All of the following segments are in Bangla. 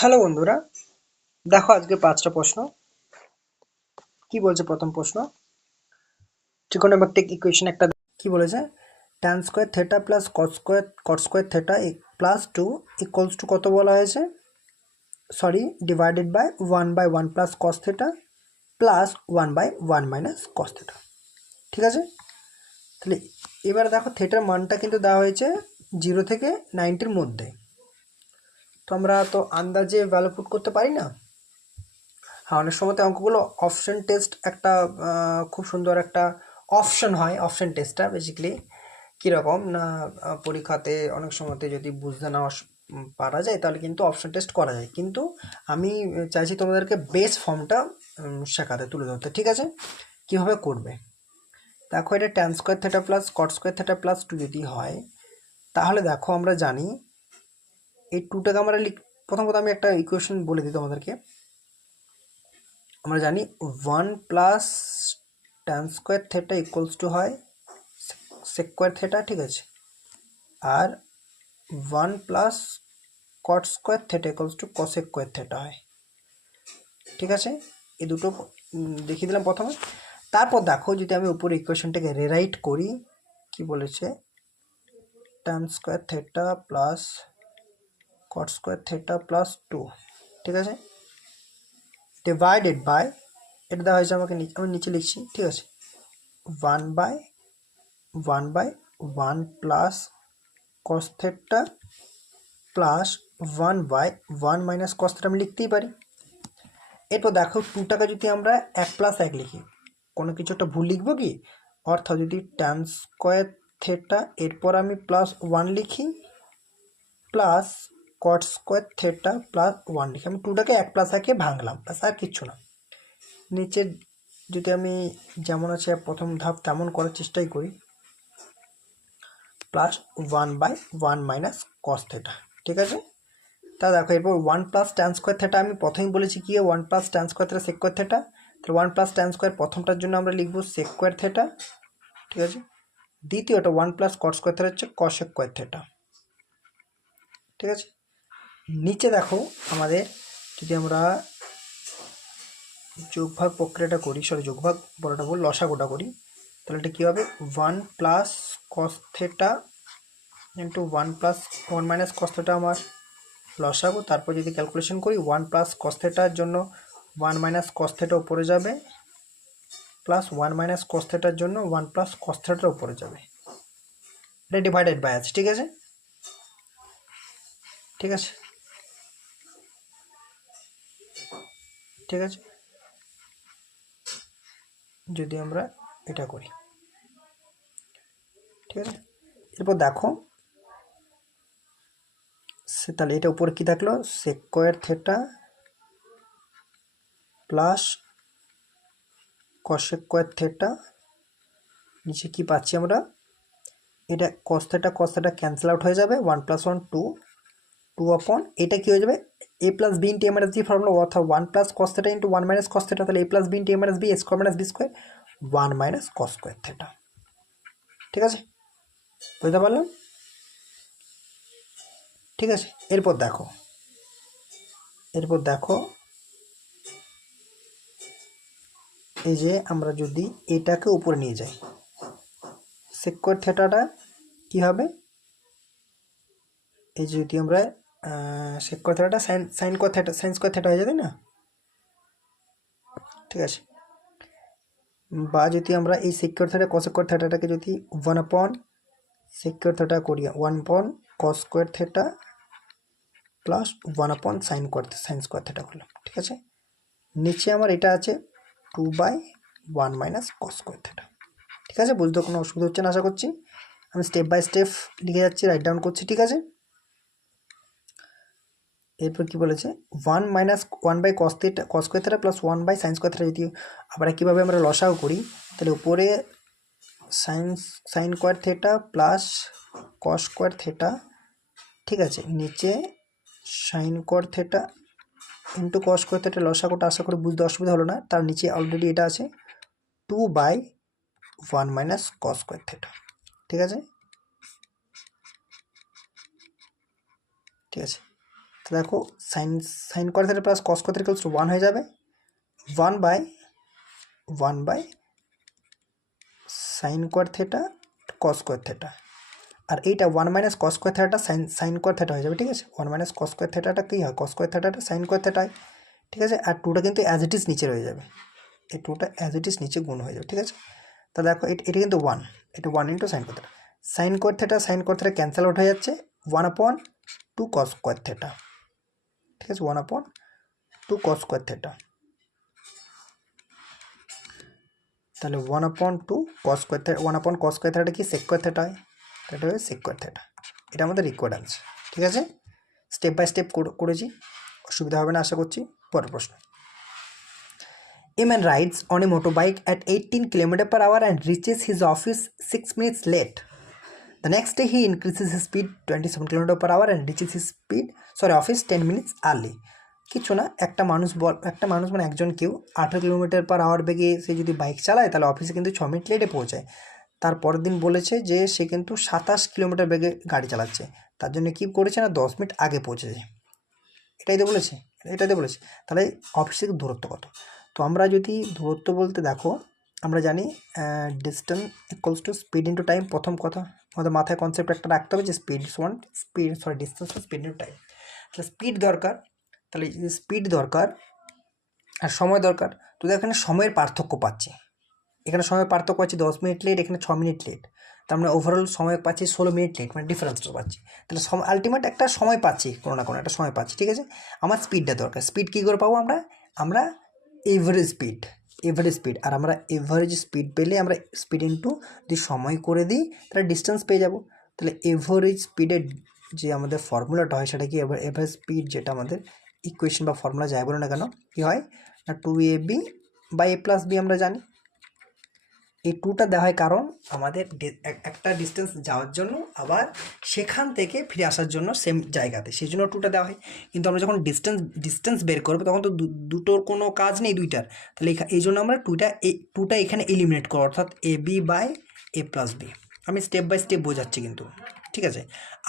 হ্যালো বন্ধুরা, দেখো আজকে 5টা প্রশ্ন। কি বলছে প্রথম প্রশ্ন? ট্রিগোনোমেট্রিক ইকুয়েশন একটা কি বলেছে? tan square theta plus cot square theta plus 2 equals to কত বলা হয়েছে? Sorry, divided by 1/1 plus cos theta plus 1/1 minus cos theta. ঠিক আছে, তাহলে এবার দেখো থেটার মানটা কিন্তু দেওয়া হয়েছে 0 থেকে 90-র মধ্যে। তো আমরা তো আন্দাজে ভ্যালু পুট করতে পারি না। হ্যাঁ, অনেক সময়তে অঙ্কগুলো অপশন টেস্ট একটা খুব সুন্দর একটা অপশন হয়। অপশন টেস্টটা বেসিক্যালি কীরকম না, পরীক্ষাতে অনেক সময়তে যদি বুঝতে না পারা যায় তাহলে কিন্তু অপশন টেস্ট করা যায়, কিন্তু আমি চাইছি তোমাদেরকে বেস ফর্মটা শেখাতে, তুলে ধরতে। ঠিক আছে, কীভাবে করবে দেখো। এটা tan square theta plus cot square theta plus 2 যদি হয়, তাহলে দেখো আমরা জানি এই 2টাকে আমরা প্রথমত আমি একটা ইকুয়েশন বলে দিই তোমাদেরকে। আমরা জানি 1 plus tan square theta equals to হয় সেকোয়ার থেটা। ঠিক আছে, আর 1 plus cot square theta equals to cosec square theta হয়। ঠিক আছে, এই দুটো দেখিয়ে দিলাম প্রথমে। তারপর দেখো যদি আমি উপরে ইকুয়েশনটাকে রিরাইট করি, কি বলেছে? tan square theta plus cot square theta plus 2, ঠিক আছে, ডিভাইডেড বাই, এটা দেওয়া হয়েছে আমাকে, আমি নিচে লিখছি। ঠিক আছে, 1/1 plus cos theta plus 1/1 minus cos theta আমি লিখতেই পারি। এরপর দেখো 2টাকে যদি আমরা 1+1 লিখি, কোনো কিছু একটা ভুল লিখবো কি? অর্থাৎ যদি tan স্কয়ার থেটা এরপর আমি প্লাস 1 লিখি plus cot square theta plus 1 লিখি, আমি 2টাকে 1+1-এ ভাঙলাম, ব্যাস, আর কিচ্ছু না। নিচে যদি আমি যেমন আছে প্রথম ধাপ তেমন করার চেষ্টাই করি, প্লাস 1/1 মাইনাস cos থেটা। ঠিক আছে, তা দেখো এরপর 1 প্লাস tan স্কয়ার থেটা, আমি প্রথমেই বলেছি কি 1 plus tan square theta sec square theta, তাহলে 1 প্লাস tan স্কয়ার প্রথমটার জন্য আমরা লিখবো সেকোয়ার থেটা। ঠিক আছে, দ্বিতীয়টা 1 প্লাস cot স্কয়ার থেটা হচ্ছে কসেকোয়ার থেটা। ঠিক আছে, নিচে দেখো আমাদের যদি আমরা যোগভাগ প্রক্রিয়াটা করি, যোগভাগ বড়টা বল লসাগুটা করি, তাহলে এটা কী হবে? 1 plus cos theta into 1 plus 1 minus cos theta আমার লসাগু। তারপর যদি ক্যালকুলেশন করি 1 প্লাস cos থেটার জন্য 1 মাইনাস cos থেটা উপরে যাবে, প্লাস 1 মাইনাস cos থেটার জন্য 1 প্লাস cos থেটার উপরে যাবে। এটা ডিভাইডেড বাই আছে। ঠিক আছে, ঠিক আছে, ঠিক আছে, যদি আমরা এটা করি, ঠিক আছে, এরপর দেখো তাহলে এটা উপরে কি থাকলো? সেকোয়ার থেটা প্লাস কসেকোয়ার থেটা, নিচে কি পাচ্ছি আমরা? এটা cos থেটা ক্যান্সেল আউট হয়ে যাবে, 1 প্লাস 1 2 আপন এটা কি হয়ে যাবে? a plus B into a minus B formula, অর্থাৎ 1 plus cos theta into 1 minus cos theta, তাহলে a plus B into a minus B, a square minus B square, 1 minus cos square theta. ঠিক আছে, বুঝতে পারলাম? ঠিক আছে, এরপর দেখো এই যে আমরা যদি এটাকে উপরে নিয়ে যাই, সেকোয়ার থেটাটা কি হবে? এই যদি আমরা সেকোয়ার থেটাটা সাইন স্কোয়ার থেটা হয়ে যাবে না? ঠিক আছে, বা যদি আমরা এই সেকোয়ার থেটা কসেকোয়ার থেটাটাকে যদি 1 আপন সেকোয়ার থেটা করি, 1 আপন কস স্কোয়ার থেটা প্লাস 1 আপন সাইন স্কোয়ার থেটা করলাম। ঠিক আছে, নিচে আমার এটা আছে 2/1 মাইনাস কস স্কোয়ার থেটা। ঠিক আছে, বুঝতে কোনো অসুবিধা হচ্ছে না আশা করছি। আমি স্টেপ বাই স্টেপ লিখে যাচ্ছি, রাইট ডাউন করছি। ঠিক আছে, এরপর কি বলেছে? 1 minus 1/cos square theta plus 1/sin square theta যদি আবার কীভাবে আমরা লসাও করি, তাহলে উপরে sine square theta plus cos square theta. ঠিক আছে, নিচে sine square theta into cos square theta লসাগুটা, আশা করি বুঝতে অসুবিধা হলো না। তার নিচে অলরেডি এটা আছে 2/1 মাইনাস কস স্কোয়ার থেটা। ঠিক আছে, ঠিক আছে, তো দেখো sine square theta plus cos square theta equals to 1 হয়ে যাবে, 1 by sine square theta cos square theta. আর এইটা 1 মাইনাস কস স্কোয়ার থিটাটা সাইন স্কোয়ার থিটা হয়ে যাবে, ঠিক আছে। 1 মাইনাস কস স্কোয়ার থিটাটা কী হয়, কস স্কোয়ার থিটাটা সাইন স্কোয়ার থিটা হয়, ঠিক আছে। আর 2টা কিন্তু অ্যাজ ইট ইজ নিচে রয়ে যাবে, এই 2টা অ্যাজ ইট ইজ নিচে গুণ হয়ে যাবে, ঠিক আছে। তাহলে দেখো এটা কিন্তু 1, এটা 1 into sign square theta, sign square theta cancel out হয়ে যাচ্ছে, 1/2 কস স্কোয়ার থিটা, ঠিক আছে। 1/2 কস স্কোয়ার থিটা, তাহলে 1/2 কস স্কোয়ার থিটা, 1 কস স্কোয়ার থিটা কি সেক স্কোয়ার থিটা হয়, এটা হবে সেক স্কোয়ার থিটা। এটা আমাদের রিকোয়ার্ড আনসার, ঠিক আছে। স্টেপ বাই স্টেপ করেছি, অসুবিধা হবে না আশা করছি। পরের প্রশ্ন, A man rides on a motorbike at 18 km/h and reaches his office 6 minutes late. The next day he increases his speed 27 km/h and reaches his office 10 minutes early. কিছু না, একটা মানুষ মানে একজন কেউ 18 km/h বেগে সে যদি বাইক চালায় তাহলে অফিসে কিন্তু 6 মিনিট লেটে পৌঁছায়। তারপরের দিন বলেছে যে সে কিন্তু 27 কিলোমিটার বেগে গাড়ি চালাচ্ছে, তার জন্য কী করেছে না 10 মিনিট আগে পৌঁছেছে। এটাই তো বলেছে। তাহলে অফিস থেকে দূরত্ব কত? তো আমরা যদি দূরত্ব বলতে দেখো, আমরা জানি distance equals two speed into time. প্রথম কথা আমাদের মাথায় কনসেপ্ট একটা রাখতে হবে যে ডিস্টেন্স স্পিড ইন্টু টাইম। তাহলে স্পিড দরকার, তাহলে স্পিড দরকার আর সময় দরকার। তো এখানে সময়ের পার্থক্য পাচ্ছি, এখানে সময়ের পার্থক্য পাচ্ছি 10 মিনিট লেট, এখানে 6 মিনিট লেট, তার মানে ওভারঅল সময় পাচ্ছি 16 মিনিট লেট, মানে ডিফারেন্সটা পাচ্ছি। তাহলে আলটিমেট একটা সময় পাচ্ছি, কোনো না কোনো একটা সময় পাচ্ছি, ঠিক আছে। আমার স্পিডটা দরকার, স্পিড কী করে পাবো আমরা এভারেজ স্পিড, আর আমরা এভারেজ স্পিড পেলে আমরা স্পিড ইন্টু যদি সময় করে দিই তাহলে ডিস্টেন্স পেয়ে যাব। তাহলে এভারেজ স্পিডের যে আমাদের ফর্মুলাটা হয় সেটা কি, এভারেজ স্পিড যেটা আমাদের ইকুয়েশন বা ফর্মুলা যাই বলো না কেন, কী হয় না 2ab বাই a+b। আমরা জানি এই 2টা দেওয়া হয় কারণ আমাদের একটা ডিস্টেন্স যাওয়ার জন্য আবার সেখান থেকে ফিরে আসার জন্য সেম জায়গাতে, সেই জন্য 2টা দেওয়া হয়। কিন্তু আমরা যখন ডিস্টেন্স বের করবো তখন তো দুটোর কোনো কাজ নেই, 2টার। তাহলে এই জন্য আমরা 2টা এখানে এলিমিনেট করবো, অর্থাৎ ab বাই a+b। আমি স্টেপ বাই স্টেপ বোঝাচ্ছি কিন্তু, ঠিক আছে।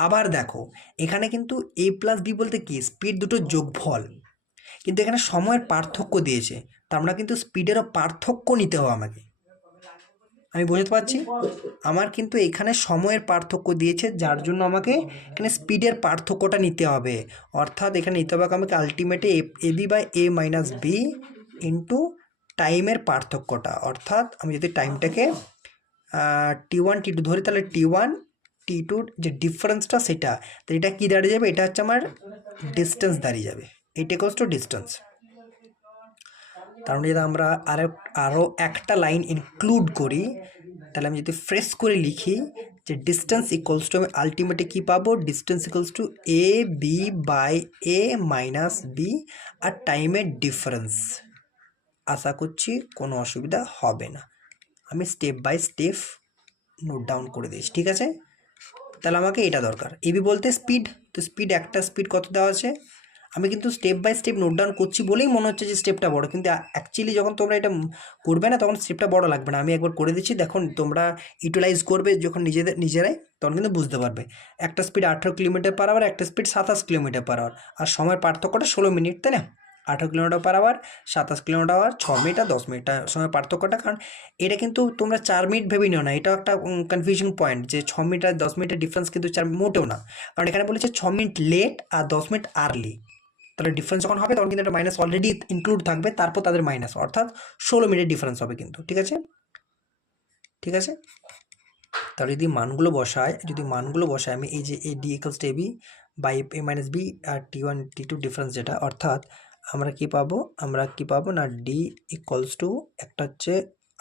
আবার দেখো এখানে কিন্তু a+b বলতে কি, স্পিড দুটো যোগফল, কিন্তু এখানে সময়ের পার্থক্য দিয়েছে, তা আমরা কিন্তু স্পিডেরও পার্থক্য নিতে হবে আমাকে। আমি বুঝতে পারছি, আমার কিন্তু এখানে সময়ের পার্থক্য দিয়েছে, যার জন্য আমাকে এখানে স্পিডের পার্থক্যটা নিতে হবে। অর্থাৎ এখানে নিতে হবে আমাকে আলটিমেটে ab বাই a-b ইন্টু টাইমের পার্থক্যটা। অর্থাৎ আমি যদি টাইমটাকে t1 t2 ধরি তাহলে t1 t2 যে ডিফারেন্সটা সেটা, তো এটা কী দাঁড়িয়ে যাবে, এটা হচ্ছে আমার ডিস্টেন্স দাঁড়িয়ে যাবে, এইটা ইকুয়ালস টু ডিস্টেন্স। তার মানে যদি আমরা আরও একটা লাইন ইনক্লুড করি তাহলে আমি যদি ফ্রেশ করে লিখি যে ডিস্টেন্স ইকুয়ালস টু, আমি আলটিমেটে কী পাবো, distance equals to ab by a-b আর টাইমের ডিফারেন্স। আশা করছি কোনো অসুবিধা হবে না, আমি step by step note down করে দিয়েছি, ঠিক আছে। তাহলে আমাকে এটা দরকার, এবি বলতে স্পিড, তো স্পিড একটা স্পিড কত দেওয়া আছে, আমি কিন্তু step by step note down করছি বলেই মনে হচ্ছে যে স্টেপটা বড়, কিন্তু অ্যাকচুয়ালি যখন তোমরা এটা করবে না তখন স্টেপটা বড় লাগবে না। আমি একবার করে দিচ্ছি, দেখুন তোমরা ইউটিলাইজ করবে যখন নিজেরাই, তখন কিন্তু বুঝতে পারবে। একটা স্পিড 18 km/h, একটা স্পিড 27 km/h, আর সময়ের পার্থক্যটা 16 মিনিট, তাই না। 18 km/h 27 km/h 6 মিনিট আর 10 মিনিট সময় পার্থক্যটা, কারণ এটা কিন্তু তোমরা 4 মিনিট ভেবেই নিও না, এটাও একটা কনফিউজিং পয়েন্ট যে 6 মিনিট আর 10 মিনিটের ডিফারেন্স কিন্তু 4 মোটেও না, কারণ এখানে বলেছে 6 মিনিট লেট আর 10 মিনিট আর্লি। তাহলে ডিফারেন্স যখন হবে তখন কিন্তু একটা মাইনাস অলরেডি ইনক্লুড থাকবে, তারপর তাদের মাইনাস, অর্থাৎ 16 মিনিট ডিফারেন্স হবে কিন্তু, ঠিক আছে। তাহলে যদি মানগুলো বসায় আমি এই যে এ D equals to AB by a-b আর t1 t2 ডিফারেন্স যেটা, অর্থাৎ আমরা কি পাবো না ডি ইকুয়ালস টু একটা হচ্ছে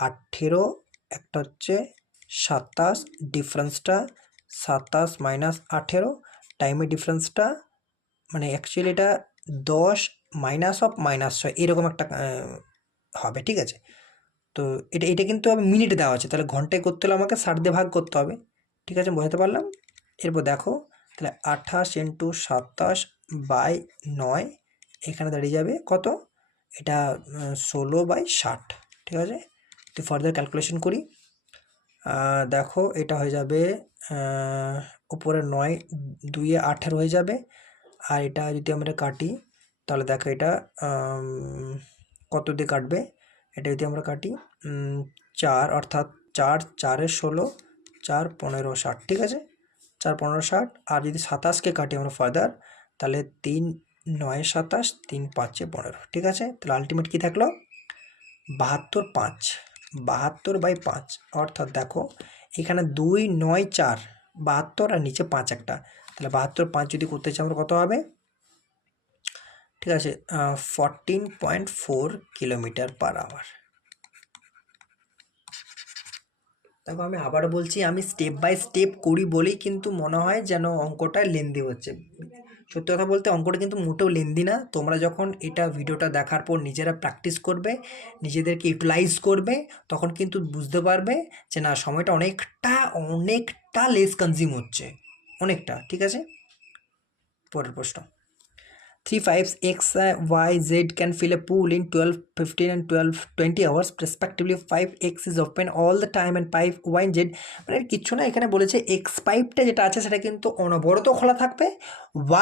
18, একটা হচ্ছে 27, ডিফারেন্সটা 27 মাইনাস 18, টাইমের ডিফারেন্সটা মানে অ্যাকচুয়ালি এটা 10 -6 এরকম একটা হবে, ঠিক আছে। তো এটা কিন্তু আমি মিনিটে দেওয়া আছে, তাহলে ঘন্টায় করতে হলে আমাকে 60 দিয়ে ভাগ করতে হবে, ঠিক আছে, বোঝাতে পারলাম। এরপর দেখো তাহলে 28 × 27 বাই 9, এখানে দাঁড়িয়ে যাবে কত, এটা 16/60, ঠিক আছে। তো ফার্দার ক্যালকুলেশন করি, দেখো এটা হয়ে যাবে উপরে 9, 2 × 18 হয়ে যাবে, আর এটা যদি আমরা কাটি তাহলে দেখো এটা কত দিয়ে কাটবে, এটা যদি আমরা কাটি 4, অর্থাৎ 4 4 16, 4 15 60, ঠিক আছে, 4 15 60। আর যদি 27কে কাটি আমরা ফার্দার, তাহলে 3 9 27, 3 5 15, ঠিক আছে। তাহলে আলটিমেট কী থাকলো 72 5, 72/5, অর্থাৎ দেখো এখানে 2 9 4 72 আর নিচে 5 একটা, তাহলে 72 5 যদি করতে চাই আমরা কত হবে, ঠিক আছে, 14.4 km/h। দেখো আমি আবারও বলছি, আমি স্টেপ বাই স্টেপ করি বলেই কিন্তু মনে হয় যেন অঙ্কটা লেন্দি হচ্ছে। সত্যি কথা বলতে অঙ্কটা কিন্তু মোটেও লেন্দি না। তোমরা যখন এটা ভিডিওটা দেখার পর নিজেরা প্র্যাকটিস করবে, নিজেদেরকে ইউটিলাইজ করবে, তখন কিন্তু বুঝতে পারবে যে না, সময়টা অনেকটা লেস কনজিউম হচ্ছে, অনেকটা, ঠিক আছে। পরের প্রশ্ন, 3 5 x y z can fill a pool in 12 15 and 12 20 hours respectively. 5x is open all the time and 5 y and z, মানে কিচ্ছু না, এখানে বলেছে x পাইপটা যেটা আছে সেটা কিন্তু অনবরত খোলা থাকবে,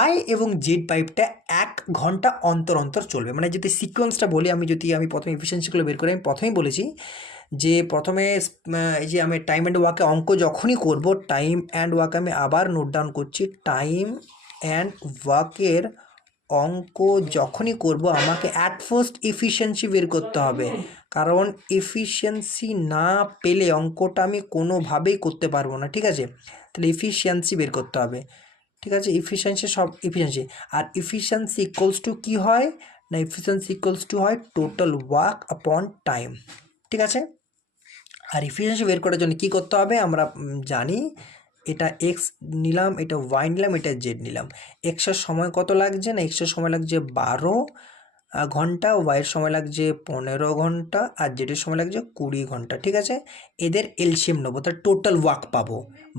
y এবং z পাইপটা 1 ঘন্টা অন্তর অন্তর চলবে। মানে যদি সিকোয়েন্সটা বলি, আমি প্রথমে এফিসিয়েন্সিগুলো বের করি, আমি প্রথমেই বলেছি যে প্রথমে এই যে আমি টাইম অ্যান্ড ওয়ার্কে অঙ্ক যখনই করব, টাইম অ্যান্ড ওয়ার্কে আমি আবার নোট ডাউন করছি, টাইম অ্যান্ড ওয়ার্কের অঙ্ক যখনই করব আমাকে অ্যাট ফার্স্ট এফিসিয়েন্সি বের করতে হবে, কারণ এফিসিয়েন্সি না পেলে অঙ্কটা আমি কোনোভাবেই করতে পারবো না, ঠিক আছে। তাহলে এফিসিয়েন্সি বের করতে হবে, ঠিক আছে। এফিসিয়েন্সি আর এফিসিয়েন্সি ইকুয়ালস টু কী হয় না, এফিসিয়েন্সি ইকুয়ালস টু হয় টোটাল ওয়ার্ক আপন টাইম, ঠিক আছে। আর এফিসিয়েন্সি বের করার জন্য কী করতে হবে আমরা জানি, এটা এক্স নিলাম, এটা ওয়াই নিলাম, এটা জেড নিলাম। এক্সের সময় কত লাগছে না, এক্সের সময় লাগছে 12 ঘন্টা, ওয়াইয়ের সময় লাগছে 15 ঘন্টা, আর জেডের সময় লাগছে 20 ঘন্টা, ঠিক আছে। এদের এলসিএম নেবো, তার টোটাল ওয়ার্ক পাবো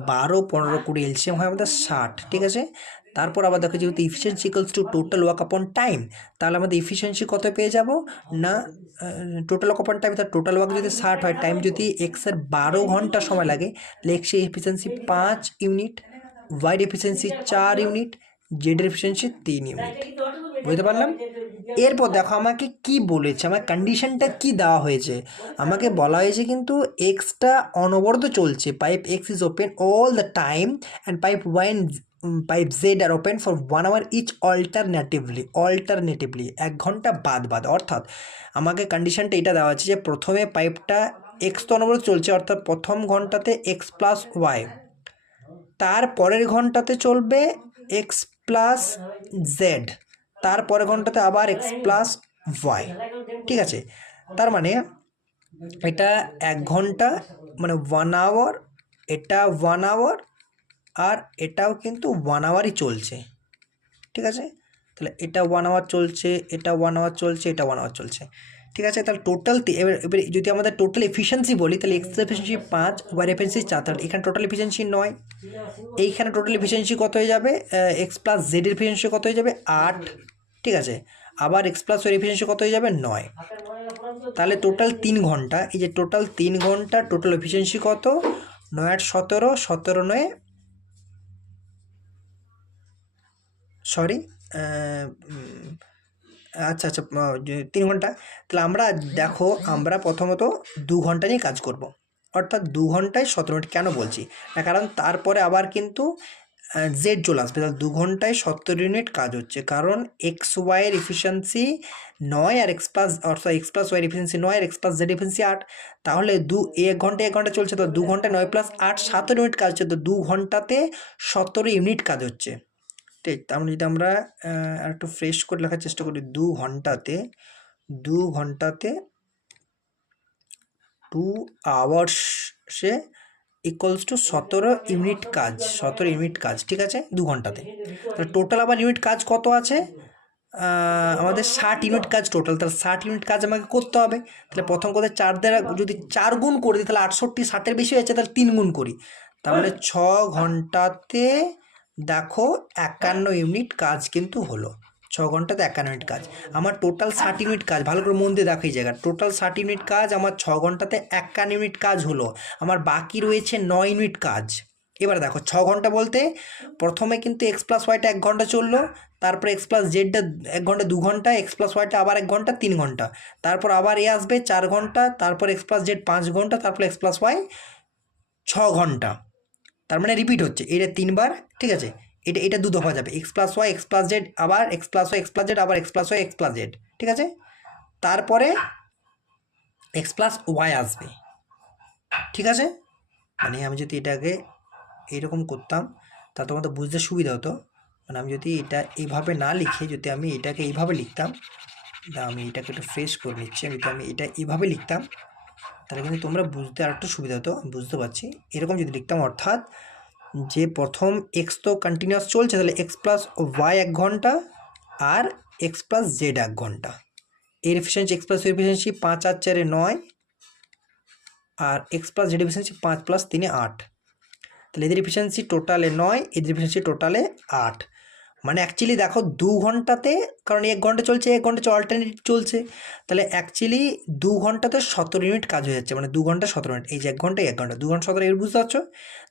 12 15 20, এলসিএম হয় আমাদের 60, ঠিক আছে। তারপর আবার দেখো যেহেতু efficiency equals two total work upon time, তাহলে আমাদের এফিসিয়েন্সি কত পেয়ে যাব না, টোটাল ওয়ার্ক আপন টাইম, তার টোটাল ওয়ার্ক যদি 60 হয়, টাইম যদি এক্সের 12 ঘন্টা সময় লাগে, তাহলে এক্সের এফিসিয়েন্সি 5 ইউনিট, ওয়াইড এফিসিয়েন্সি 4 ইউনিট, জেডের এফিসিয়েন্সি 3 ইউনিট। বুঝতে পারলাম। এরপর দেখো আমাকে কি বলেছে, আমার কন্ডিশনটা কি দেওয়া হয়েছে, আমাকে বলা হয়েছে কিন্তু এক্সটা অনবরত চলছে, pipe X is open all the time and pipe Y pipe Z are open for 1 hour each alternatively 1 ঘন্টা বাদ। অর্থাৎ আমাকে কন্ডিশনটা এটা দেওয়া আছে যে প্রথমে পাইপটা এক্স তো অনবরত চলছে, অর্থাৎ প্রথম ঘন্টাতে এক্স প্লাস ওয়াই, তার পরের ঘন্টাতে চলবে এক্স প্লাস জেড, তারপরের ঘন্টাতে আবার এক্স প্লাস ওয়াই, ঠিক আছে। তার মানে এটা 1 ঘন্টা, মানে 1 hour, এটা 1 hour, আর এটাও কিন্তু 1 hourই চলছে, ঠিক আছে। তাহলে এটা 1 hour চলছে, এটা 1 hour চলছে, এটা 1 hour চলছে, ঠিক আছে। তাহলে টোটাল এবার যদি আমাদের টোটাল এফিসিয়েন্সি বলি, তাহলে এক্স এফিসিয়েন্সি 5, ওয়াই এফিসিয়েন্সি 4, তাহলে এখানে টোটাল এফিসিয়েন্সি 9, এইখানে টোটাল এফিসিয়েন্সি কত হয়ে যাবে, এক্স প্লাস জেড এফিসিয়েন্সি কত হয়ে যাবে 8, ঠিক আছে। আবার এক্স প্লাস ওয়াই এফিসিয়েন্সি কত হয়ে যাবে 9, তাহলে টোটাল 3 ঘন্টা, এই যে টোটাল 3 ঘন্টা টোটাল এফিসিয়েন্সি কত, 9 8 17, 17 9 সরি আচ্ছা 3 ঘন্টা। তাহলে আমরা দেখো আমরা প্রথমত 2 ঘন্টা নিয়ে কাজ করব, অর্থাৎ 2 ঘন্টায় 17 মিনিট। কেন বলছি না, কারণ তারপরে আবার কিন্তু জেড চলে আসবে, তাহলে 2 ঘন্টায় 70 ইউনিট কাজ হচ্ছে, কারণ এক্স ওয়াইয়ের এফিসিয়েন্সি 9 আর এক্স প্লাস, অর্থাৎ এক্স প্লাস ওয়াইয়ের এফিসিয়েন্সি 9 আর এক্স প্লাস জেড এফিসিয়েন্সি 8, তাহলে 1 ঘন্টা চলছে, তো 2 ঘন্টায় 9 প্লাস 8 17 ইউনিট কাজ হচ্ছে, তো 2 ঘন্টাতে 17 ইউনিট কাজ হচ্ছে, ঠিক। তার মানে যদি আমরা একটু ফ্রেশ করে লেখার চেষ্টা করি, 2 ঘন্টাতে 2 আওয়ার্সে ইকুয়ালস টু 17 ইউনিট কাজ, ঠিক আছে, 2 ঘন্টাতে। তাহলে টোটাল আবার ইউনিট কাজ কত আছে, আমাদের 60 ইউনিট কাজ টোটাল, তাহলে 60 ইউনিট কাজ আমাকে করতে হবে। তাহলে প্রথম কথা 4 দ্বারা যদি 4 গুণ করে দিই, তাহলে 68, 60-এর বেশি হয়েছে, তাহলে 3 গুণ করি, তাহলে 6 ঘন্টাতে দেখো 51 ইউনিট কাজ কিন্তু হলো, 6 ঘন্টাতে 51 ইউনিট কাজ। আমার টোটাল 60 ইউনিট কাজ, ভালো করে মন দিয়ে দেখো এই জায়গা, টোটাল 60 ইউনিট কাজ, আমার 6 ঘন্টাতে 51 ইউনিট কাজ হলো, আমার বাকি রয়েছে 9 ইউনিট কাজ, এবার দেখো 6 ঘন্টা বলতে প্রথমে কিন্তু এক্স প্লাস ওয়াইটা 1 ঘন্টা চললো, তারপরে এক্স প্লাস জেডটা 1 ঘন্টা 2 ঘন্টা, এক্স প্লাস ওয়াইটা আবার 1 ঘন্টা 3 ঘন্টা, তারপর আবার এ আসবে 4 ঘন্টা, তারপর এক্স প্লাস জেড 5 ঘন্টা, তারপর এক্স প্লাস ওয়াই 6 ঘন্টা। তার মানে রিপিট হচ্ছে, এটা 3 বার, ঠিক আছে। এটা 2 দফা যাবে, X plus Y X plus Z, আবার X plus Y X plus Z, আবার X plus Y X plus Z, ঠিক আছে। তারপরে এক্স প্লাস ওয়াই আসবে, ঠিক আছে। মানে আমি যদি এটাকে এইরকম করতাম তা তোমাদের বুঝতে সুবিধা হতো। মানে আমি যদি এটা এইভাবে না লিখে যদি আমি এটাকে এইভাবে লিখতাম, আমি এটাকে একটু ফ্রেশ করে নিচ্ছি, যদি আমি এটা এইভাবে লিখতাম তাহলে কিন্তু তোমরা বুঝতে আর একটু সুবিধা হতো, বুঝতে পারছি। এরকম যদি লিখতাম, অর্থাৎ যে প্রথম এক্স তো কন্টিনিউয়াস চলছে, তাহলে এক্স প্লাস ওয়াই 1 ঘন্টা আর এক্স প্লাস জেড 1 ঘন্টা। এর এফিসিয়েন্সি এক্স প্লাস এফিসিয়েন্সি 5 আর 4 9, আর X plus Z efficiency 5 plus 3 8। তাহলে এদের এফিসিয়েন্সি টোটালে 9, এদের এফিসিয়েন্সি টোটালে 8। মানে অ্যাকচুয়ালি দেখো 2 ঘন্টাতে, কারণ 1 ঘন্টা চলছে 1 ঘন্টা অল্টারনেট চলছে, তাহলে অ্যাকচুয়ালি 2 ঘন্টাতে 17 ইউনিট কাজ হয়ে যাচ্ছে। মানে 2 ঘন্টা 17 মিনিট, এই যে 1 ঘন্টা 1 ঘন্টা 2 ঘন্টা 17, এর বুঝতে পারছো।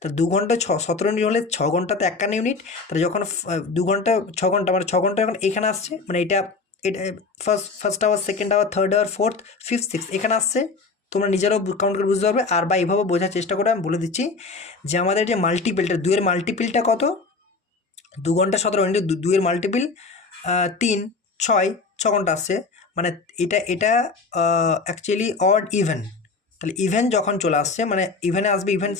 তো 2 ঘন্টা 17 মিনিট হলে 6 ঘন্টাতে 51 ইউনিট। তাহলে যখন 2 ঘন্টা 6 ঘন্টা, মানে 6 ঘন্টা যখন এখানে আসছে, মানে এটা এটা first hour, second hour, third hour, fourth, fifth, six এখানে আসছে, তোমরা নিজেরাও কাউন্ট করে বুঝতে পারবে। আর বা এইভাবে বোঝার চেষ্টা করে আমি বলে দিচ্ছি যে আমাদের যে মাল্টিপিলটা, 2-এর মাল্টিপিলটা কত, 2 ঘন্টা 17 মিনিট, 2-এর মাল্টিপিল 3, 6, 6 ঘন্টা আসছে। মানে এটা অ্যাকচুয়ালি অড ইভেন। তাহলে ইভেন যখন চলে আসছে, মানে ইভেনে আসবে, ইভেন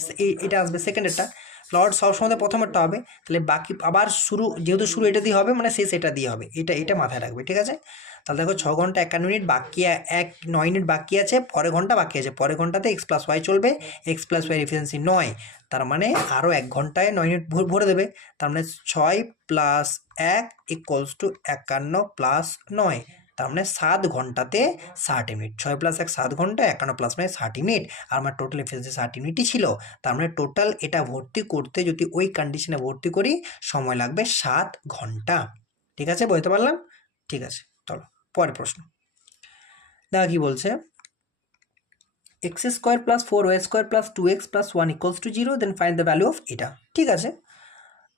এটা আসবে সেকেন্ডেরটা, লর্ড সবসময় প্রথমেরটা হবে। তাহলে বাকি আবার শুরু, যেহেতু শুরু এটা দিয়ে হবে, মানে শেষ এটা দিয়ে হবে, এটা মাথায় রাখবে, ঠিক আছে। তাহলে দেখো 6 ঘন্টা 51 মিনিট বাকি, 9 মিনিট বাকি আছে, পরের ঘন্টা বাকি আছে, পরের ঘন্টাতে এক্স প্লাস ওয়াই চলবে, এক্স প্লাস ওয়াই এফিসিয়েন্সি 9, তার মানে আরও 1 ঘন্টায় 9 মিনিট ভরে দেবে। তার মানে 6 প্লাস 1 ইকুয়ালস টু 51 প্লাস 9, তার মানে 7 ঘন্টাতে 60 মিনিট। 6 প্লাস 1 7 ঘন্টা, 51 প্লাস 9 60 মিনিট, আর আমার টোটাল এফিসিয়েন্সি 60 মিনিটই ছিল। তার মানে টোটাল এটা ভর্তি করতে, যদি ওই কন্ডিশনে ভর্তি করি, সময় লাগবে 7 ঘন্টা। ঠিক আছে, বলতে পারলাম? ঠিক আছে, চলো পরের প্রশ্ন। দেখা কি বলছে, X square plus 4y square plus 2x plus 1 equals to 0, then find the value of এটা। ঠিক আছে,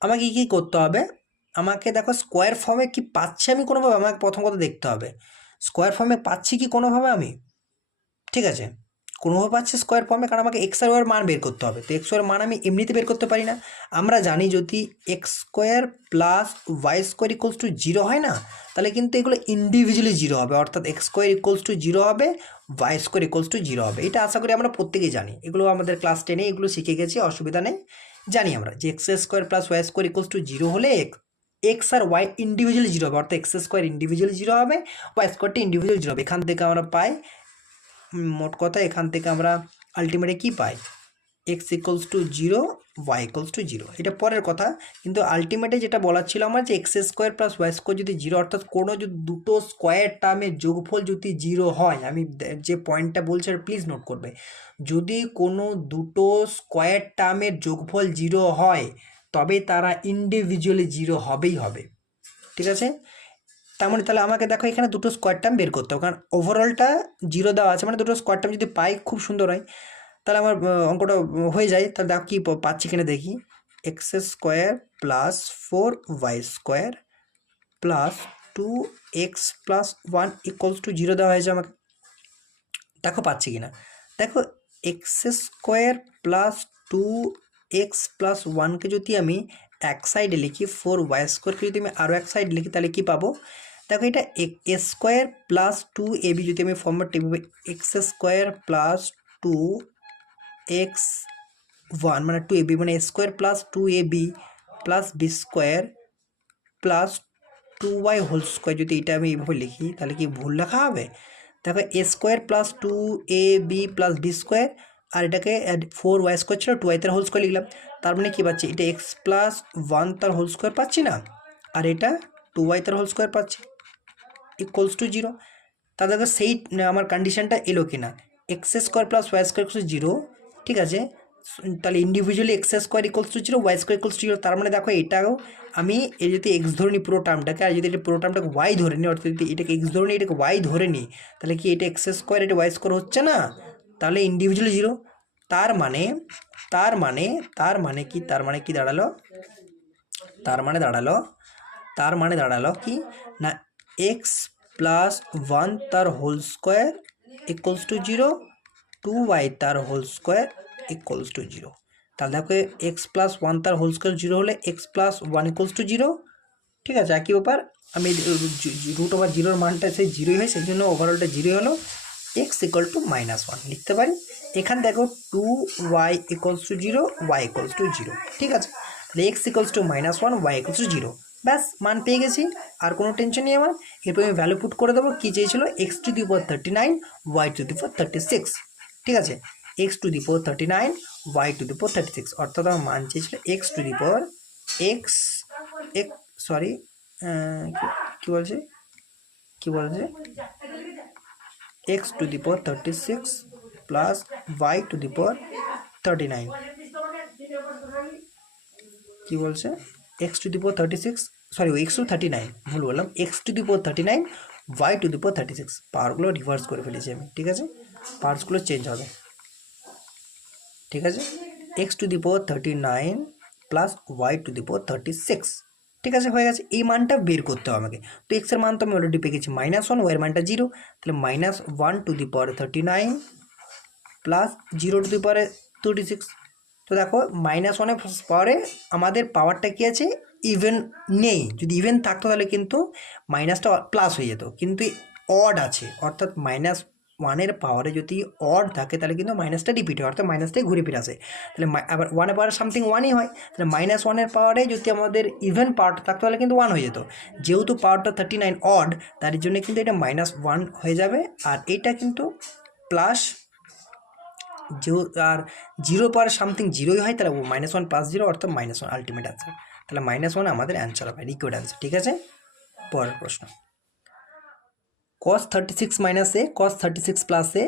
আমাকে কী করতে হবে, আমাকে দেখো স্কোয়ার ফর্মে কি পাচ্ছি আমি কোনোভাবে, আমাকে প্রথম কথা দেখতে হবে স্কোয়ার ফর্মে পাচ্ছি কি কোনোভাবে আমি। ঠিক আছে, কোনোভাবে পাচ্ছি স্কোয়ার ফর্মে, কারণ আমাকে এক্স আর ওয়ার মান বের করতে হবে। তো এক্স ওয়ার মান আমি এমনিতে বের করতে পারি না। আমরা জানি যদি X square plus Y square equals to 0 হয় না, তাহলে কিন্তু এগুলো ইন্ডিভিজুয়ালি 0 হবে, অর্থাৎ এক্স স্কোয়ার ইকুয়ালস টু 0 হবে, ওয়াই স্কোয়ার ইকুয়ালস টু 0 হবে। এটা আশা করি আমরা প্রত্যেকেই জানি, এগুলো আমাদের ক্লাস 10-এ এগুলো শিখে গেছি, অসুবিধা নেই। জানি আমরা যে X square plus Y square equals to 0 হলে এক্স আর ওয়াই ইন্ডিভিজুয়ালি 0 হবে, অর্থাৎ এক্স স্কোয়ার ইন্ডিভিজুয়ালি 0 হবে, ওয়াই স্কোয়ারটা ইন্ডিভিজুয়ালি 0 হবে। এখান থেকে আমরা পাই, মোট কথা এখান থেকে আমরা আলটিমেটে কি পাই, X equals to 0, Y equals to 0। এটা পরের কথা, কিন্তু আলটিমেটে যেটা বলার ছিল আমার, যে X square plus Y square যদি 0, অর্থাৎ কোনো যদি দুটো স্কোয়ার টার্মের যোগফল যদি 0 হয়, আমি যে পয়েন্টটা বলছি আর প্লিজ নোট করবে, যদি কোনো দুটো স্কোয়ার টার্মের যোগফল 0 হয়, তবে তারা ইন্ডিভিজুয়ালি 0 হবেই হবে। ঠিক আছে, তার মানে তাহলে আমাকে দেখো এখানে দুটো স্কোয়ার টার্ম বের করতে হবে, কারণ ওভারঅলটা 0 দেওয়া আছে, মানে দুটো স্কোয়ার টার্ম যদি পাই খুব সুন্দর হয়, তাহলে আমার অঙ্কটা হয়ে যায়। তাহলে দেখো কী পাচ্ছি কিনা দেখি, X square plus 4y square plus 2x plus 1 equals to 0 দেওয়া হয়েছে আমাকে। দেখো পাচ্ছি কিনা, দেখো X square plus 2x plus 1কে যদি আমি এক সাইডে লিখি, 4y স্কোয়ারকে যদি আমি আরও এক সাইড লিখি, তাহলে কি পাবো, দেখো এটা এ স্কোয়ার প্লাস 2ab যদি আমি ফর্মেট টিপব, এক্স স্কোয়ার প্লাস 2x 1 মানে 2ab, মানে a square plus 2ab plus B square plus 2y whole square, যদি এটা আমি এইভাবে লিখি তাহলে কি ভুল লেখা হবে। দেখো A square plus 2ab plus B square, আর এটাকে 4y স্কোয়ার ছিল, 2y তার হোল স্কোয়ার লিখলাম, তার মানে কী পাচ্ছি, এটা এক্স প্লাস 1 তার হোল স্কোয়ার পাচ্ছি না, আর এটা 2y তার হোল স্কোয়ার পাচ্ছি ইকুয়ালস টু 0। তাহলে দেখো সেই আমার কন্ডিশনটা এলো কিনা, X square plus Y square equals to 0। ঠিক আছে, তাহলে individually X square equals to 0, Y square equals to 0। তার মানে দেখো এটাও আমি এই যদি এক্স ধরে নিই পুরো টার্মটাকে, আর যদি এটা পুরো টার্মটাকে ওয়াই ধরে নিই, অর্থাৎ যদি এটাকে এক্স ধরে নিই, এটাকে ওয়াই ধরে নিই, তাহলে কি এটা এক্স স্কোয়ার এটা ওয়াই স্কোয়ার হচ্ছে না, তাহলে ইন্ডিভিজুয়ালি 0। তার মানে তার মানে তার মানে কি তার মানে কি দাঁড়ালো তার মানে দাঁড়ালো তার মানে দাঁড়ালো কি না এক্স প্লাস ওয়ান তার whole square equals to zero, two Y তার whole square equals to zero. তাহলে দেখো এক্স প্লাস ওয়ান তার হোল স্কোয়ার জিরো হলে X plus one equals to zero. ঠিক আছে, একই ব্যাপার। আমি রুট ওভার জিরোর মানটা সেই জিরোই হয়, সেই জন্য ওভারঅলটা জিরোই হলো। X equal to minus one লিখতে পারি। এখানে দেখো two Y equals to zero, Y equals to zero. ঠিক আছে, তাহলে X equals to minus one, Y equals to zero. ব্যাস, মান পেয়ে গেছি, আর কোনো টেনশন নেই আমার। এরপর আমি ভ্যালু পুট করে দেবো। কী চেয়েছিল? X to the power 39, Y to the power 36। ঠিক আছে, X to the power 39, Y to the power 36, অর্থাৎ আমার মান চেয়েছিল X to the power X sorry কী বলছে X to the power 36 plus Y to the power 39। কি বলছে? X to the power 36, sorry X to 39, ভুল বললাম, X to the power 39, Y to the power 36। পাওয়ারগুলো reverse করে ফেলেছি আমি। ঠিক আছে, পাওয়ারসগুলো চেঞ্জ হবে। ঠিক আছে, X to the power 39 plus Y to the power 36। ঠিক আছে, হয়ে গেছে। এই মানটা বের করতে হবে আমাকে। তো এক্সের মান তো আমি অলরেডি পেয়ে গেছি মাইনাস ওয়ান, ওয়াইয়ের মানটা জিরো। তাহলে minus one two the power 39 plus zero to the পাওয়ারে 36। তো দেখো মাইনাস ওয়ানের পাওয়ারে আমাদের পাওয়ারটা কী আছে? ইভেন নেই। যদি ইভেন থাকতো তাহলে কিন্তু মাইনাসটা প্লাস হয়ে যেত, কিন্তু অড আছে, অর্থাৎ মাইনাস ওয়ানের পাওয়ারে যদি অড থাকে তাহলে কিন্তু মাইনাসটা রিপিট হয়, অর্থাৎ মাইনাসটাই ঘুরে ফিরে আসে। তাহলে আবার ওয়ানের পাওয়ারে সামথিং ওয়ানই হয়। তাহলে মাইনাস ওয়ানের পাওয়ারে যদি আমাদের ইভেন পাওয়ারটা থাকতো তাহলে কিন্তু ওয়ান হয়ে যেত। যেহেতু পাওয়ারটা 39 অড, তার জন্য কিন্তু এটা মাইনাস ওয়ান হয়ে যাবে। আর এটা কিন্তু প্লাস, আর জিরো পাওয়ার সামথিং জিরোই হয়, তাহলে মাইনাস ওয়ান প্লাস জিরো অর্থাৎ মাইনাস ওয়ান আলটিমেট অ্যান্সার। তাহলে মাইনাস ওয়ান আমাদের অ্যান্সার হবে, লিকুইড অ্যান্সার। ঠিক আছে, পরের প্রশ্ন। cos 36 মাইনাস এ cos 36 প্লাস এ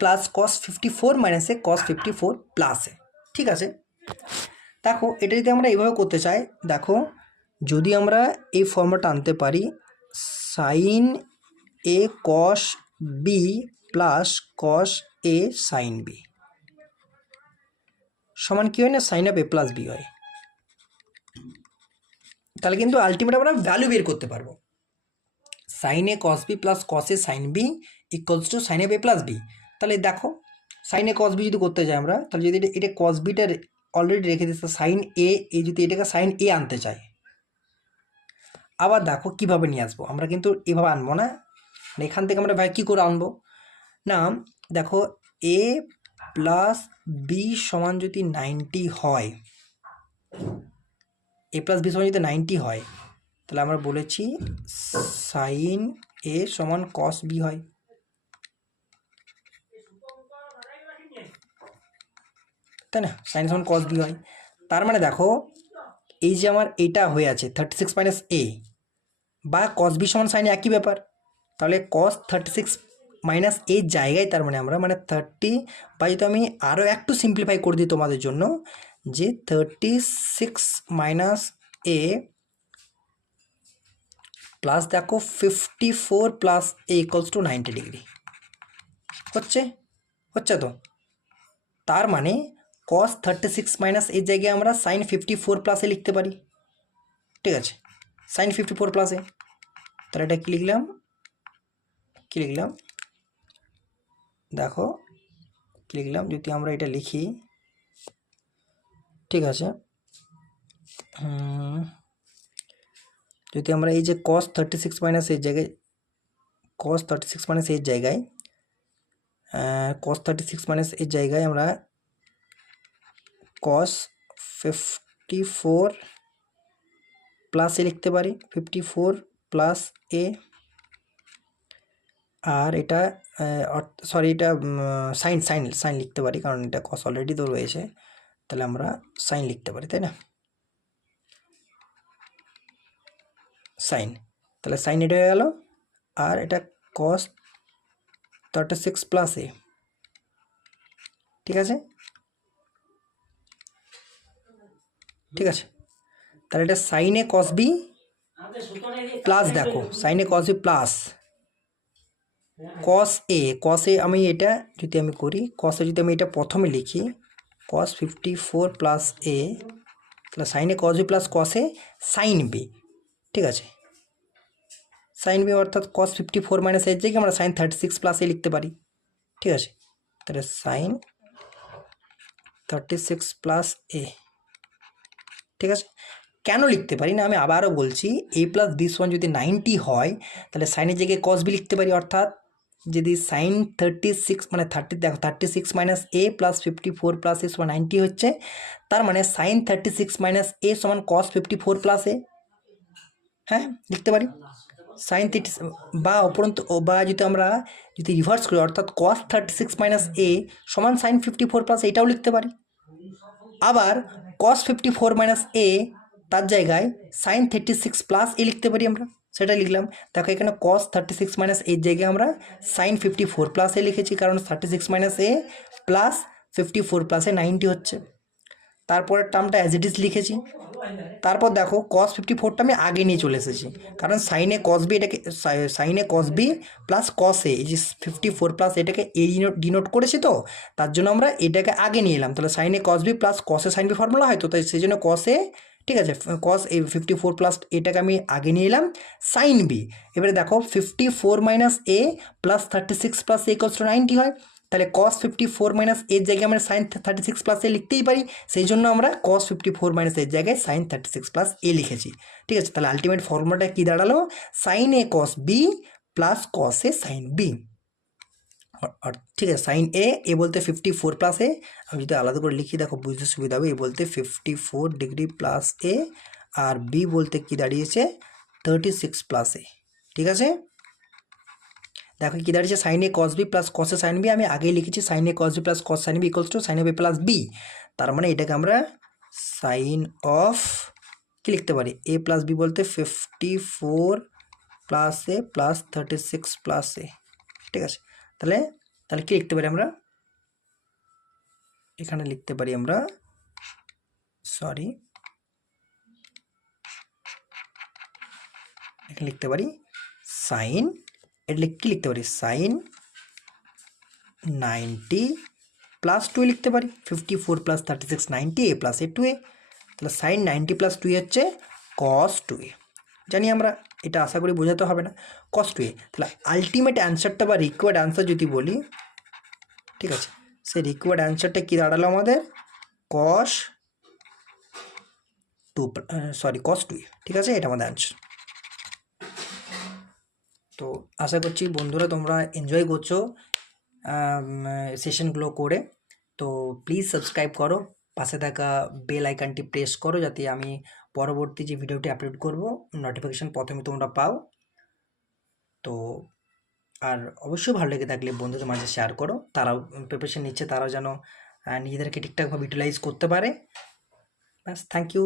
প্লাস cos 54 মাইনাস এ cos 54 প্লাস এ। ঠিক আছে, দেখো এটা যদি আমরা এইভাবে করতে চাই, দেখো যদি আমরা এই ফর্মটা আনতে পারি, sine A cos B plus cos A sine B সমান কী হয় না sine of A plus B হয়। তাহলে কিন্তু আলটিমেট আমরা ভ্যালু বের করতে পারবো। Sine A cos B plus cos A sine B equals to sine A B plus B. তাহলে দেখো সাইন এ কস বি যদি করতে যাই আমরা, তাহলে যদি এটা কস বিটা অলরেডি রেখে দিচ্ছে সাইন এ, যদি এটাকে সাইন এ আনতে চাই, আবার দেখো কীভাবে নিয়ে আসবো। আমরা কিন্তু এভাবে আনবো না, এখান থেকে আমরা ভাই কী করে আনবো না, দেখো এ প্লাস বি সমান যদি 90 হয়, এ প্লাস বি সমান যদি 90 হয়, তাহলে আমরা বলেছি সাইন এ সমান কস বি হয়। তাই না, সাইন সমান কস বি হয়। তার মানে দেখো এই যে আমার এটা হয়ে আছে 36 মাইনাস এ বা কস বি সমান সাইন একই ব্যাপার। তাহলে কস 36 মাইনাস এর জায়গায় তার মানে আমরা 30, বা যদি আমি আরও একটু সিম্পলিফাই করে দিই তোমাদের জন্য, যে 36 মাইনাস এ প্লাস দেখো 54 plus A equals to 90 degree হচ্ছে তো। তার মানে cos 36 মাইনাস এর জায়গায় আমরা সাইন 54 প্লাস এ লিখতে পারি। ঠিক আছে, সাইন 54 প্লাস এ, তাহলে এটা কী লিখলাম দেখো কী লিখলাম, যদি আমরা এটা লিখি, ঠিক আছে, যদি আমরা এই যে cos 36 মাইনাস এর জায়গায় cos 36 মাইনাস এর জায়গায় cos 36 মাইনাস এর জায়গায় আমরা cos 54 প্লাস এ লিখতে পারি, 54 প্লাস এ। আর এটা সরি এটা সাইন সাইন সাইন লিখতে পারি, কারণ এটা cos অলরেডি তো রয়েছে, তাহলে আমরা সাইন লিখতে পারি, তাই না, সাইন। তাহলে সাইন এটা হয়ে গেল, আর এটা cos 36 প্লাস এ। ঠিক আছে, তাহলে এটা sign A cos B plus, দেখো sign A cos B plus cos এ আমি এটা যদি আমি করি, কসে যদি আমি এটা প্রথমে লিখি কস 54 প্লাস এ, তাহলে sine A cos B plus cos A sine B, ঠিক আছে। সাইন বি অর্থাৎ কস 54 মাইনাস এর জায়গায় আমরা সাইন 36 প্লাস এ লিখতে পারি, ঠিক আছে। তাহলে সাইন 36 প্লাস এ, ঠিক আছে। কেন লিখতে পারি না আমি আবারও বলছি, এ প্লাস বি সমান যদি 90 হয় তাহলে সাইনের জায়গায় কস বি লিখতে পারি, অর্থাৎ যদি সাইন 36 মানে 30, দেখো 36 মাইনাস এ প্লাস 54 প্লাস এ সমান 90 হচ্ছে, তার মানে সাইন 36 মাইনাস এ সমান কস 54 প্লাস এ, হ্যাঁ লিখতে পারি সাইন 30, বা উপরন্তু বা যদি আমরা যদি রিভার্স করি অর্থাৎ কস 36 মাইনাস এ সমান সাইন 54 প্লাস এটাও লিখতে পারি। আবার কস 54 মাইনাস এ তার জায়গায় সাইন 36 প্লাস এ লিখতে পারি আমরা, সেটা লিখলাম। দেখো এখানে কস 36 মাইনাস এর জায়গায় আমরা সাইন 54 প্লাস এ লিখেছি, কারণ 36 মাইনাস এ প্লাস 54 প্লাসে 90 হচ্ছে। তারপরের টার্মটা অ্যাজ ইট ইজ লিখেছি। তারপর দেখো কস 54টা আমি আগে নিয়ে চলে এসেছি, কারণ সাইনে কস বি এটাকে সাইনে কস বি প্লাস কস এ, এই যে 54 প্লাস এটাকে এ ডিনোট করেছি, তো তার জন্য আমরা এটাকে আগে নিয়ে এলাম। তাহলে sine A cos B plus cos A sine B formula হয়, তো তাই সেই জন্য কস এ, ঠিক আছে, কস এই 54 প্লাস এটাকে আমি আগে নিয়ে এলাম সাইন বি। এবারে দেখো 54 minus A plus 36 plus A equals to 90 হয়, তাহলে কস 54 মাইনাস এর জায়গায় আমরা সাইন 36 প্লাস এ লিখতেই পারি, সেই জন্য আমরা কস 54 মাইনাস এর জায়গায় সাইন 36 প্লাস এ লিখেছি, ঠিক আছে। তাহলে আলটিমেট ফর্মুলাটা কি দাঁড়ালো, sign A cos B plus cos A sine B, ঠিক আছে। সাইন এ বলতে 54 প্লাস এ, আমি যদি আলাদা করে লিখি দেখো বুঝতে সুবিধা হবে, এ বলতে 54 ডিগ্রি প্লাস এ, আর বি বলতে কি দাঁড়িয়েছে 36 প্লাস এ, ঠিক আছে। দেখো কি দাঁড়িয়েছে sine A cos B plus cos A sine B, আমি আগেই লিখেছি sine A cos B plus cos sine B equals to sine A B plus B, তার মানে এটাকে আমরা সাইন অফ কি লিখতে পারি, এ প্লাস বি বলতে 54 প্লাস এ প্লাস 36 প্লাস এ, ঠিক আছে। তাহলে তাহলে কি লিখতে পারি আমরা, এখানে লিখতে পারি আমরা, সরি এখানে লিখতে পারি সাইন, এটা কি লিখতে পারি সাইন 90 প্লাস 2 লিখতে পারি, 54 প্লাস 36 90 এ প্লাস এ 2 এ, তাহলে সাইন 90 প্লাস 2 হচ্ছে কস 2 এ, জানি আমরা, এটা আশা করি বোঝাতে হবে না, কস 2 এ। তাহলে আলটিমেট অ্যান্সারটা বা রিকোয়ার্ড অ্যান্সার যদি বলি, ঠিক আছে, সেই রিকোয়ার্ড অ্যান্সারটা কী দাঁড়ালো আমাদের কস 2, সরি কস 2 এ, ঠিক আছে, এটা আমাদের অ্যান্সার। তো আশা করছি বন্ধুরা তোমরা এনজয় করছো সেশনগুলো করে, তো প্লিজ সাবস্ক্রাইব করো, পাশে থাকা বেল আইকনটি প্রেস করো, যাতে আমি পরবর্তী যে ভিডিওটি আপলোড করব নোটিফিকেশান প্রথমে তোমরা পাও। তো আর অবশ্যই ভালো লেগে থাকলে বন্ধুদের মাঝে শেয়ার করো, তারাও প্রিপারেশন নিচ্ছে, তারাও যেন নিজেদেরকে ঠিকঠাকভাবে ইউটিলাইজ করতে পারে। ব্যাস, থ্যাংক ইউ।